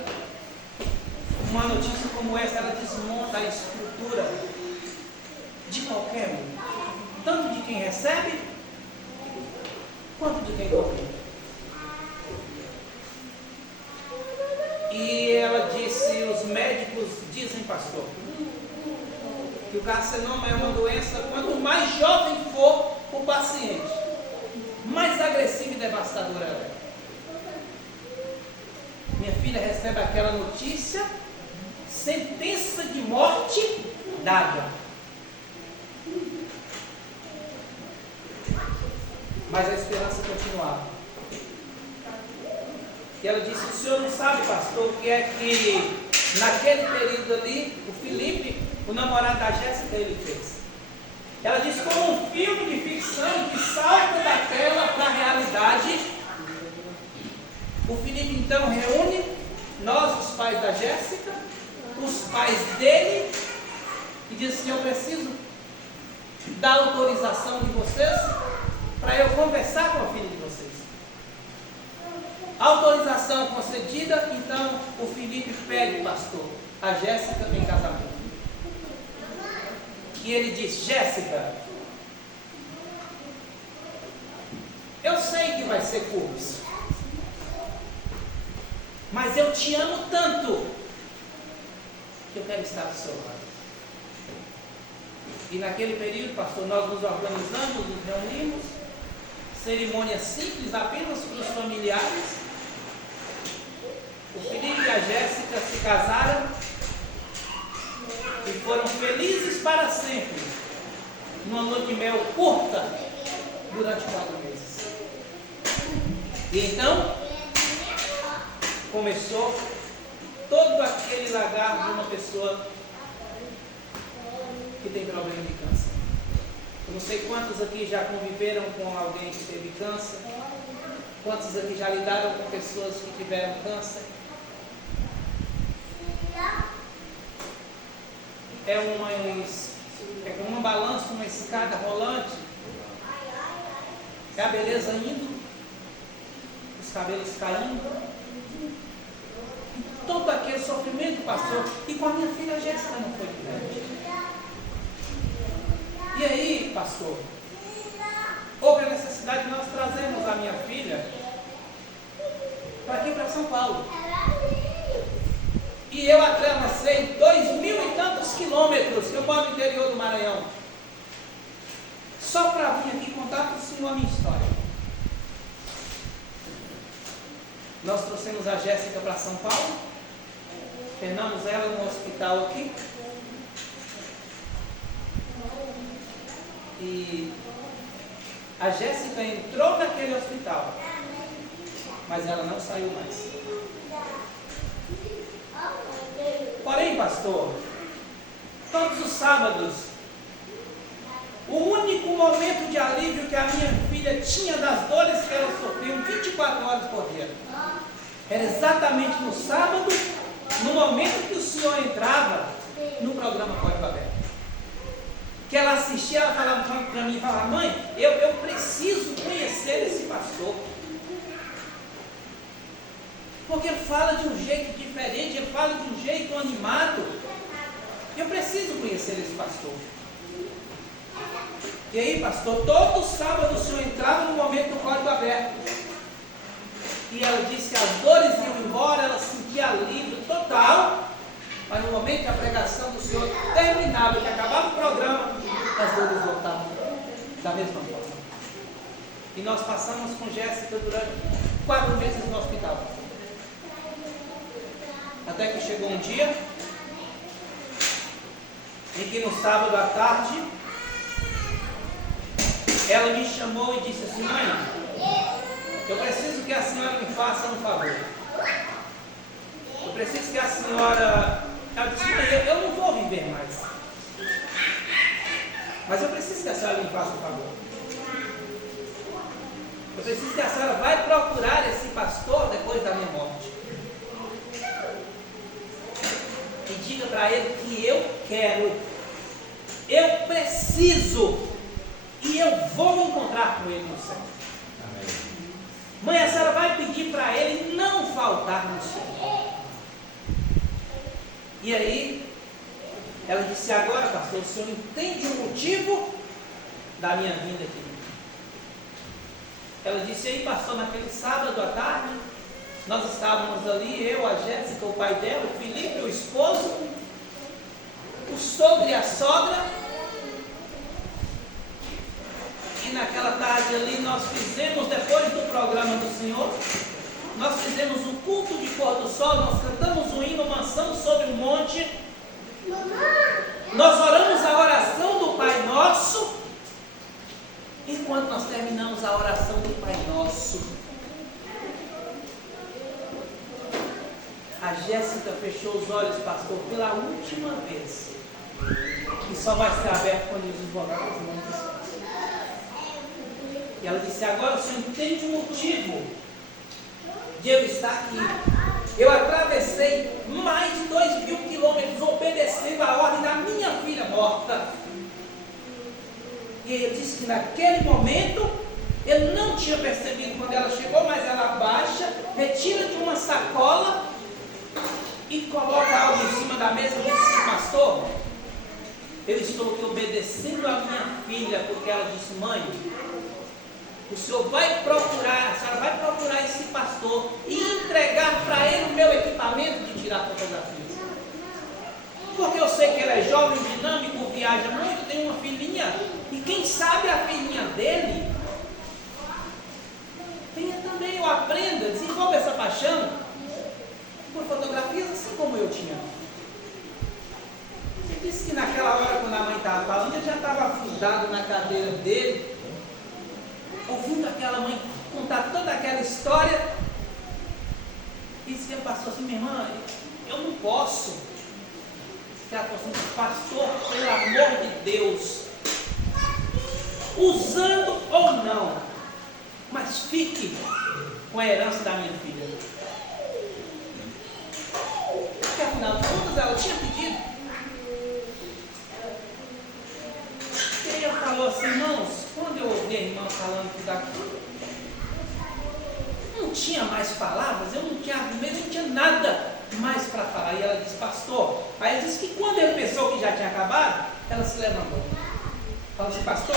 uma notícia como essa, ela desmonta a estrutura de qualquer um, tanto de quem recebe, quanto de quem comunica. E ela disse, os médicos dizem, pastor, que o carcinoma é uma doença, quanto mais jovem for o paciente, mais agressiva e devastadora ela é. Minha filha recebe aquela notícia, sentença de morte dada. Mas a esperança continuava. E ela disse, o senhor não sabe, pastor, o que é que naquele período ali, o Felipe, o namorado da Jéssica, ele fez. Ela disse, como um filme de ficção que salta da tela para a realidade. O Felipe então reúne nós, os pais da Jéssica, os pais dele, e diz assim, eu preciso da autorização de vocês para eu conversar com a filha de vocês. Autorização concedida, então o Felipe pede, pastor, a Jéssica em casamento. E ele diz, Jéssica, eu sei que vai ser curso, mas eu te amo tanto que eu quero estar do seu lado. E naquele período, pastor, nós nos organizamos, nos reunimos, cerimônia simples apenas para os familiares. O Felipe e a Jéssica se casaram e foram felizes para sempre, numa lua de mel curta, durante 4 meses. E então, começou todo aquele lagar de uma pessoa que tem problema de câncer. Eu não sei quantos aqui já conviveram com alguém que teve câncer, quantos aqui já lidaram com pessoas que tiveram câncer. É como uma balança, uma escada rolante. É a beleza indo, os cabelos caindo, todo aquele sofrimento, pastor. E com a minha filha Jéssica não foi diferente. E aí, pastor, houve a necessidade de nós trazermos a minha filha para aqui, para São Paulo. E eu atravessei 2.000 e tantos quilômetros que eu moro no interior do Maranhão, só para vir aqui contar para o senhor a minha história. Nós trouxemos a Jéssica para São Paulo, internamos ela no hospital aqui, e a Jéssica entrou naquele hospital, mas ela não saiu mais. Porém, pastor, todos os sábados, o único momento de alívio que a minha filha tinha das dores que ela sofria 24 horas por dia, era exatamente no sábado, no momento que o senhor entrava no programa Código Aberto. Que ela assistia, ela falava para mim, falava, mãe, eu preciso conhecer esse pastor. Porque ele fala de um jeito diferente, ele fala de um jeito animado. Eu preciso conhecer esse pastor. E aí, pastor, todo sábado o senhor entrava no momento do Código Aberto. E ela disse que as dores iam embora, ela sentia alívio total. Mas no momento que a pregação do senhor terminava, que acabava o programa, as dores voltavam da mesma forma. E nós passamos com Jéssica durante 4 meses no hospital. Até que chegou um dia em que no sábado à tarde ela me chamou e disse assim, mãe, eu preciso que a senhora me faça um favor. Eu preciso que a senhora... Ela disse, mãe, eu não vou viver mais. Mas eu preciso que a senhora me faça um favor. Eu preciso que a senhora vai procurar esse pastor depois da minha morte. E diga para ele que eu quero eu preciso e eu vou encontrar com ele no céu. Mãe, a senhora vai pedir para ele não faltar no céu. E aí, ela disse: agora, pastor, o senhor entende o motivo da minha vinda aqui? Ela disse: aí, pastor, naquele sábado à tarde, nós estávamos ali, eu, a Jéssica, o pai dela, o Felipe, o esposo, o sogro e a sogra. E naquela tarde ali nós fizemos, depois do programa do Senhor, nós fizemos um culto de pôr do sol, nós cantamos um hino, Mansão sobre o Monte. Nós oramos a oração do Pai Nosso. E quando nós terminamos a oração do Pai Nosso, a Jéssica fechou os olhos, pastor, pela última vez. E só vai ser aberto quando Jesus voltar para os mãos dos céus. E ela disse: agora o senhor entende o motivo de eu estar aqui. Eu atravessei mais de 2.000 quilômetros obedecendo a ordem da minha filha morta. E ele disse que naquele momento ele não tinha percebido quando ela chegou, mas ela abaixa, retira de uma sacola e coloca algo em cima da mesa e diz assim: pastor, eu estou aqui obedecendo a minha filha, porque ela disse: mãe, o senhor vai procurar, a senhora vai procurar esse pastor e entregar para ele o meu equipamento de tirar fotografias. Porque eu sei que ele é jovem, dinâmico, viaja muito, tem uma filhinha, e quem sabe a filhinha dele tenha também, ou aprenda, desenvolva essa paixão por fotografias, assim como eu tinha. Ele disse que naquela hora, quando a mãe estava falando, ele já estava afundado na cadeira dele, ouvindo aquela mãe contar toda aquela história. E disse que ele passou assim: minha irmã, eu não posso. Ela falou assim: pastor, pelo amor de Deus, usando ou não, mas fique com a herança da minha filha. Porque afinal de contas ela tinha pedido. E aí ele falou assim: irmãos, quando eu ouvi a irmã falando que daqui, não tinha mais palavras, eu não tinha argumento, não tinha nada mais para falar. E ela disse: pastor, aí ele disse que quando ele pensou que já tinha acabado, ela se levantou. Falou assim: pastor,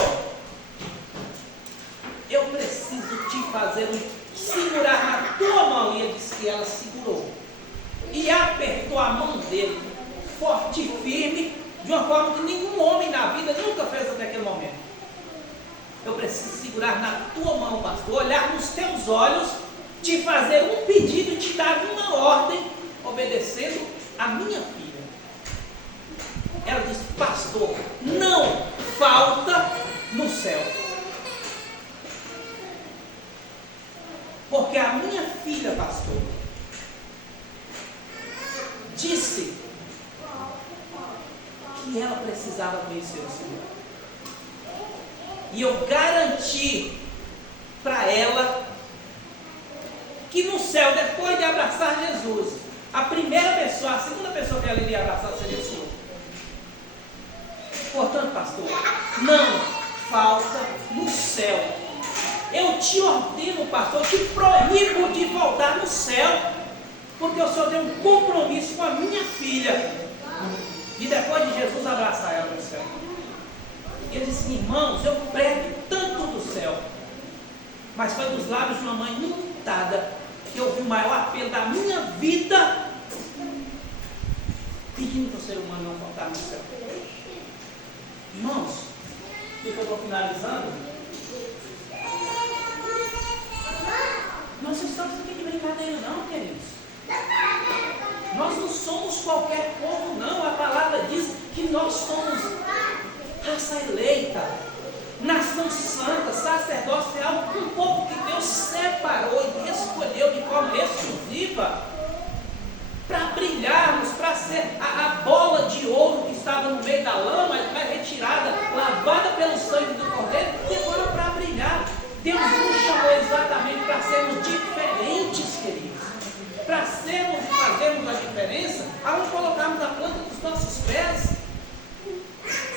eu preciso te fazer segurar na tua mão. E ele disse que ela segurou e apertou a mão dele, forte e firme, de uma forma que nenhum homem na vida nunca fez até aquele momento. Eu preciso segurar na tua mão, pastor, olhar nos teus olhos, te fazer um pedido e te dar uma ordem, obedecendo a minha filha. Ela disse: pastor, não falta no céu, porque a minha filha, pastor, disse que ela precisava conhecer o Senhor. E eu garanti para ela que no céu, depois de abraçar Jesus, a primeira pessoa, a segunda pessoa que ela iria abraçar seria o Senhor. Portanto, pastor, não falta no céu. Eu te ordeno, pastor, te proíbo de voltar no céu, porque o Senhor tem um compromisso com a minha filha, e depois de Jesus abraçar ela no céu. E ele disse: irmãos, eu prego tanto do céu, mas foi dos lábios de uma mãe enlutada que eu vi o maior apelo da minha vida, pedindo para o ser humano não faltar no céu. Irmãos, o que eu estou finalizando? Nós não estamos aqui de brincadeira não, queridos. Nós não somos qualquer povo não. A palavra diz que nós somos raça eleita, nação santa, sacerdócio real, um povo que Deus separou e escolheu de forma exclusiva para brilharmos, para ser a bola de ouro que estava no meio da lama, mas retirada, lavada pelo sangue do Cordeiro, e agora para brilhar. Deus nos chamou exatamente para sermos diferentes, queridos, para sermos e fazermos a diferença aonde colocarmos a planta dos nossos pés.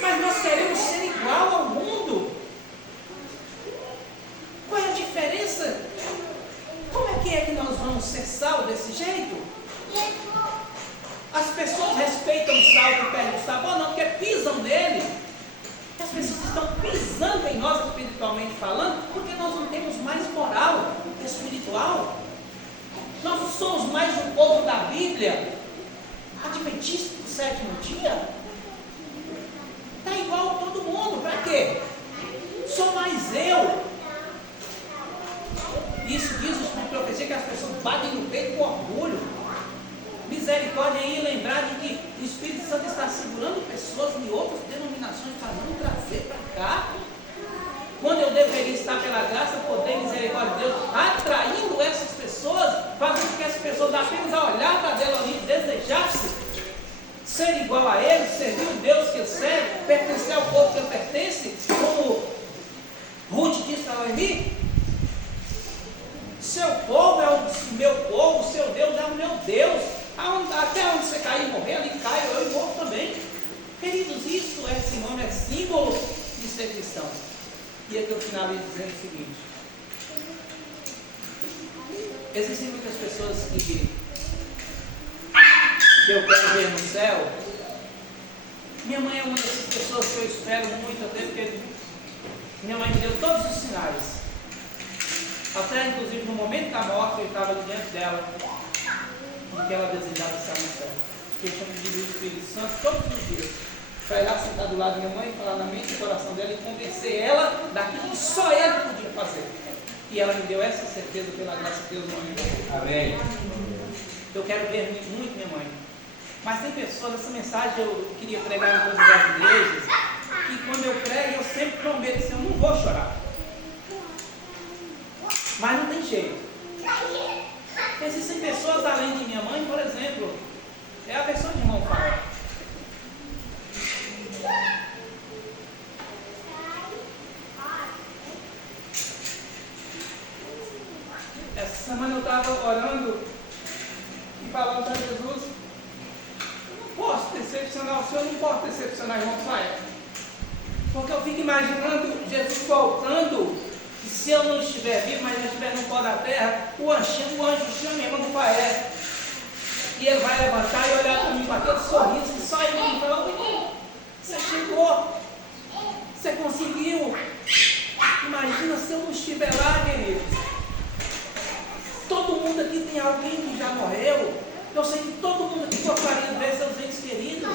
Mas nós queremos As pessoas respeitam o sal que perde o sabor, não, porque pisam nele. As pessoas estão pisando em nós espiritualmente falando, porque nós não temos mais moral espiritual. Nós não somos mais o povo da Bíblia, adventista do sétimo dia. Está igual a todo mundo, para quê? Sou mais eu. Isso diz a profecia que as pessoas batem no peito com orgulho. Misericórdia aí, lembrar de que o Espírito Santo está segurando pessoas de outras denominações para não trazer para cá. Quando eu deveria estar pela graça, poder e misericórdia de Deus, atraindo essas pessoas, fazendo com que as pessoas apenas a olhar para Deus ali, desejasse ser igual a Ele, servir o Deus que eu serve, pertencer ao povo que eu pertence, como Ruth disse para Noemi. Seu povo é o meu povo, seu Deus é o meu Deus. Até onde você cair e morrer, ali caio, eu e morro também. Queridos, isso é sinônimo, é símbolo de ser cristão. E aqui eu finalizo dizendo o seguinte: existem muitas pessoas que eu quero ver no céu. Minha mãe é uma dessas pessoas que eu espero muito, até porque minha mãe me deu todos os sinais. Até inclusive no momento da morte eu estava ali diante dela, de que ela desejava estar no céu. Eu tinha pedido o Espírito Santo todos os dias para ir lá sentar do lado da minha mãe, falar na mente e coração dela e convencer ela daquilo que só ele podia fazer. E ela me deu essa certeza pela graça de Deus no nome de Jesus. Amém. Eu quero ver muito minha mãe. Mas tem pessoas, essa mensagem eu queria pregar em todas as igrejas, que quando eu prego eu sempre prometo assim, eu não vou chorar. Mas não tem jeito. Existem pessoas além de minha mãe, por exemplo, é a pessoa de irmão Fábio. Essa semana eu estava orando e falando para Jesus: eu não posso decepcionar o Senhor, não posso decepcionar o irmão Fábio. Porque eu fico imaginando Jesus voltando. E se eu não estiver vivo, mas eu estiver no pó da terra, o anjo chama meu irmão Faé. E ele vai levantar e olhar para mim com aquele sorriso que só ele me fala: você chegou, você conseguiu. Imagina se eu não estiver lá, queridos. Todo mundo aqui tem alguém que já morreu. Eu sei que todo mundo aqui gostaria de ver seus entes queridos.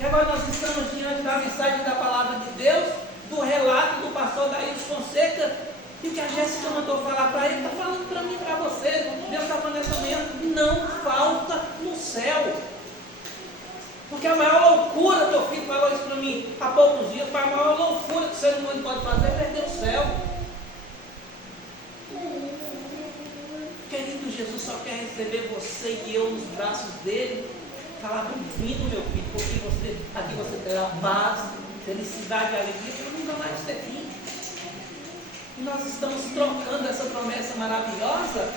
E agora nós estamos diante da mensagem da palavra de Deus, do relato do pastor Daílson Fonseca, e o que a Jéssica mandou falar para ele, está falando para mim e para você. Deus está falando nessa manhã: não falta no céu. Porque a maior loucura, teu filho falou isso para mim há poucos dias, a maior loucura que o ser humano pode fazer é perder o céu. Querido, Jesus só quer receber você e eu nos braços dele, falar: bem-vindo, meu filho, porque aqui você terá paz, felicidade e alegria para nunca mais ter fim. E nós estamos trocando essa promessa maravilhosa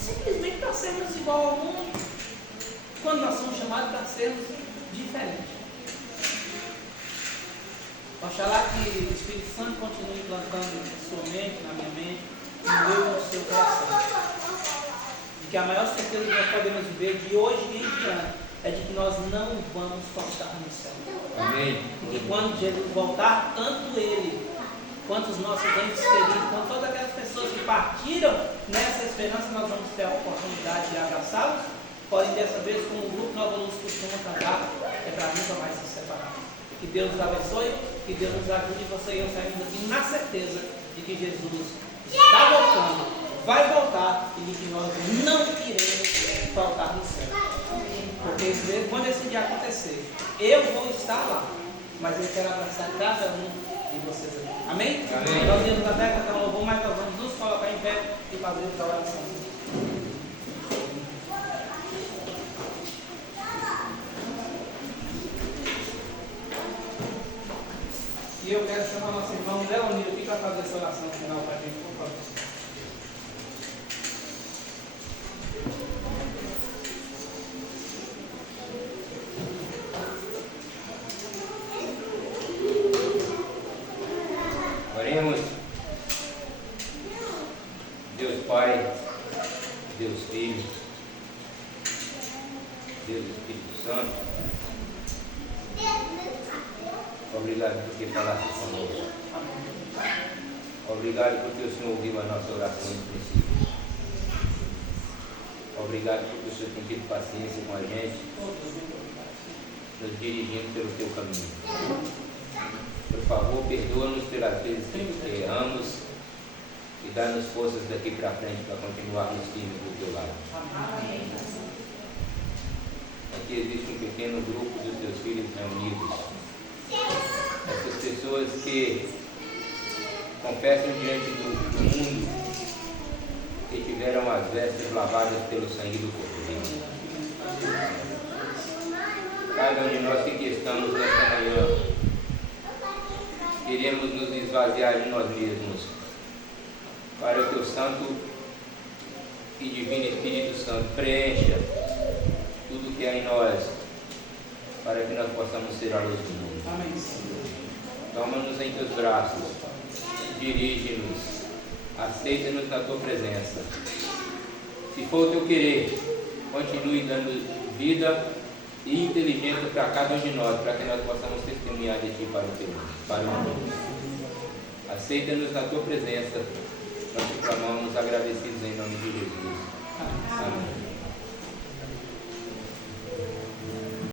simplesmente para sermos igual ao mundo, quando nós somos chamados para sermos diferentes. Oxalá que o Espírito Santo continue plantando na sua mente, na minha mente, no meu e no seu coração. E que a maior certeza que nós podemos viver de hoje em diante é de que nós não vamos faltar no céu. Amém. E que quando Jesus voltar, tanto Ele quanto os nossos entes queridos, quanto todas aquelas pessoas que partiram nessa esperança, nós vamos ter a oportunidade de abraçá-los. Porém, dessa vez, como o grupo Nova Luz costuma cantar, é para nunca mais se separar. Que Deus nos abençoe, que Deus nos ajude, você e eu saímos aqui na certeza de que Jesus está voltando, vai voltar e de que nós não iremos faltar no céu. Porque quando esse dia acontecer, eu vou estar lá, mas eu quero abraçar cada um de vocês aqui. Amém? Amém. Nós iremos até cantar um louvor, mas nós vamos nos colocar em pé e fazer a oração. E eu quero chamar nosso irmão Leonir aqui para fazer essa oração final para a gente, por favor. Oremos. Deus Pai, Deus Filho, Deus Espírito Santo, obrigado porque falaste conosco. Obrigado porque o Senhor ouviu a nossa oração no princípio. Obrigado porque o Senhor tem tido paciência com a gente, nos dirigindo pelo teu caminho. Por favor, perdoa-nos pelas vezes que erramos e dá-nos forças daqui para frente para continuarmos firmes do teu lado. Aqui existe um pequeno grupo dos teus filhos reunidos. Essas pessoas que confessam diante do mundo que tiveram as vestes lavadas pelo sangue do Cordeiro. Cada um de nós que aqui estamos nesta manhã, queremos nos esvaziar de nós mesmos, para que o Santo e Divino Espírito Santo preencha tudo que há em nós, para que nós possamos ser a luz do mundo. Amém. Toma-nos em teus braços, dirige-nos, aceita-nos na tua presença. Se for o teu querer, continue dando vida e inteligência para cada um de nós, para que nós possamos testemunhar de ti para o mundo. Aceita-nos na tua presença, nós te clamamos agradecidos em nome de Jesus.